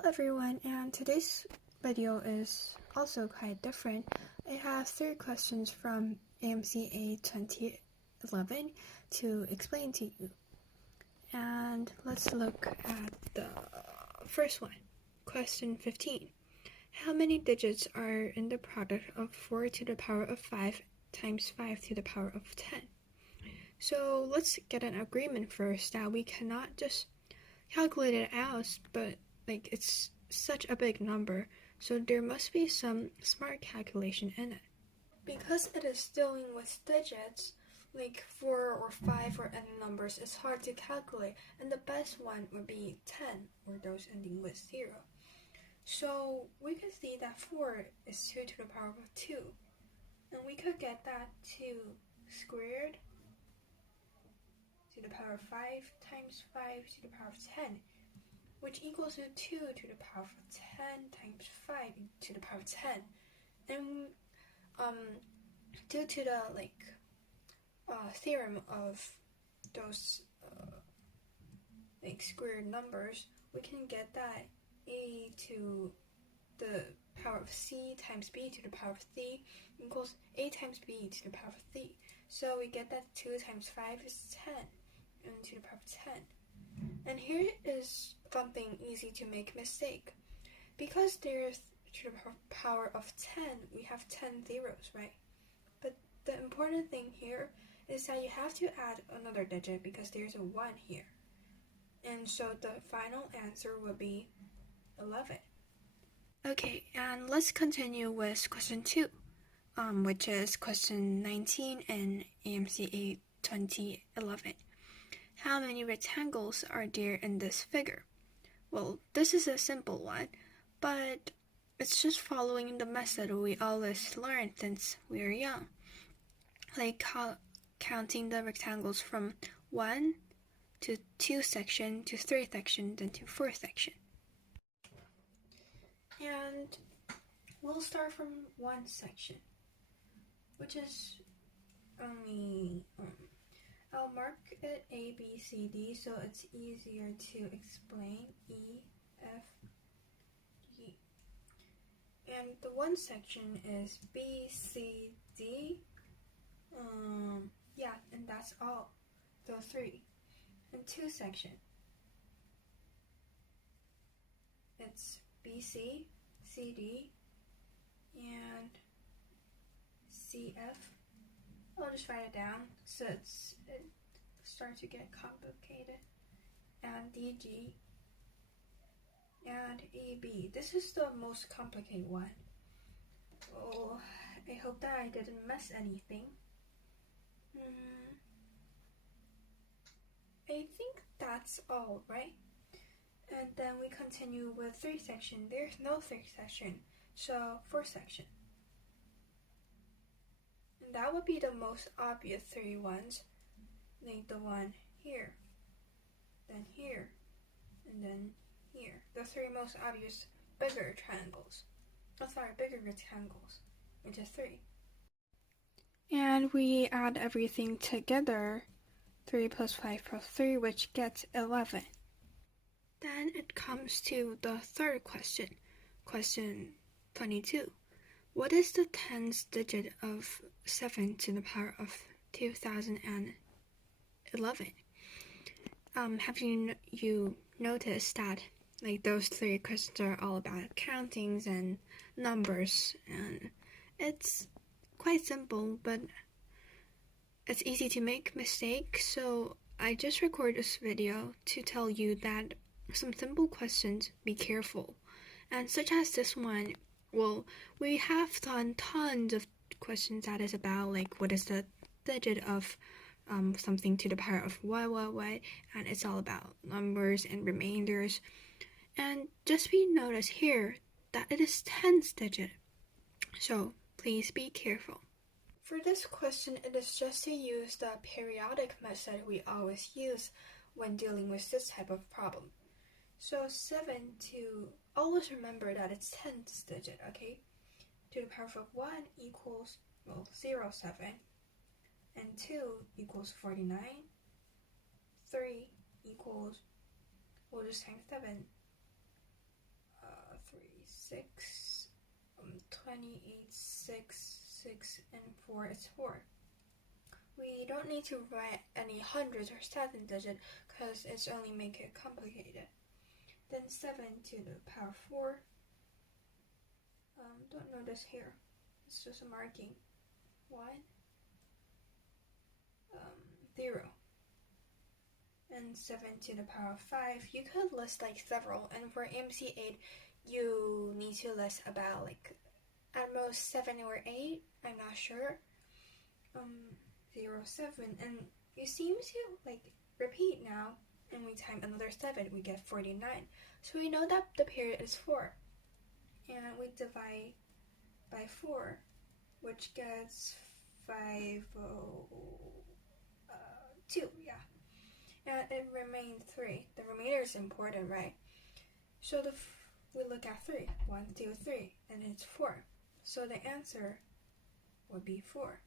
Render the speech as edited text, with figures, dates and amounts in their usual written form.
Hello everyone, and today's video is also quite different. I have 3 questions from AMC 2011 to explain to you. And let's look at the first one. Question 15. How many digits are in the product of 4 to the power of 5 times 5 to the power of 10? So let's get an agreement first that we cannot just calculate it out, but it's such a big number, so there must be some smart calculation in it. Because it is dealing with digits, like 4 or 5 or any numbers, it's hard to calculate, and the best one would be 10, or those ending with 0. So we can see that 4 is 2 to the power of 2, and we could get that 2 squared to the power of 5 times 5 to the power of 10, which equals to 2 to the power of 10 times 5 to the power of 10. And due to the theorem of those square numbers, we can get that a to the power of c times b to the power of c equals a times b to the power of c. So we get that 2 times 5 is 10 and to the power of 10. And here is something easy to make mistake. Because there's to the power of 10, we have 10 zeros, right? But the important thing here is that you have to add another digit because there's a 1 here. And so the final answer will be 11. Okay, and let's continue with question 2, which is question 19 in AMC 2011. How many rectangles are there in this figure? Well, this is a simple one, but it's just following the method we always learn since we are young, like counting the rectangles from 1 to 2 section to 3 section, then to 4 section. And we'll start from 1 section, which is only I'll mark it A, B, C, D so it's easier to explain. E, F, G. And the 1 section is B, C, D. And that's all. Those 3. And 2 section. It's BC, CD, and CF. I'll just write it down so it starts to get complicated. And DG and AB. This is the most complicated one. Oh, I hope that I didn't miss anything. I think that's all, right? And then we continue with 3 section. There's no 3 section, so 4 section. And that would be the most obvious 3 ones, like the one here, then here, and then here. The 3 most obvious bigger triangles. Bigger rectangles, which is 3. And we add everything together, 3 plus 5 plus 3, which gets 11. Then it comes to the third question, question 22. What is the 10th digit of 7 to the power of 2011? Have you noticed that those 3 questions are all about countings and numbers, and it's quite simple, but it's easy to make mistakes, so I just recorded this video to tell you that some simple questions, be careful. And such as this one, well, we have done tons of questions that is about what is the digit of something to the power of what, and it's all about numbers and remainders. And just be noticed here that it is 10th digit, so please be careful. For this question, it is just to use the periodic method we always use when dealing with this type of problem. So 7 to, always remember that it's 10th digit, okay? To the power of 1 equals, 0, 7, and 2 equals 49, 3 equals, we'll just times 7, 3, 6, 28, 6, 6, and 4 is 4. We don't need to write any hundreds or 7-digit because it's only make it complicated. Then 7 to the power 4. Don't notice here. It's just a marking. 1, 0. And 7 to the power 5. You could list like several, and for AMC 8, you need to list about like at most 7 or 8. I'm not sure. 0, 7, and you seem to like repeat now, and we time another 7, we get 49. So we know that the period is 4, and we divide by 4, which gets 502. Yeah, and it remained 3. The remainder is important, right? So we look at 3, 1, 2, 3, and it's 4. So the answer would be 4.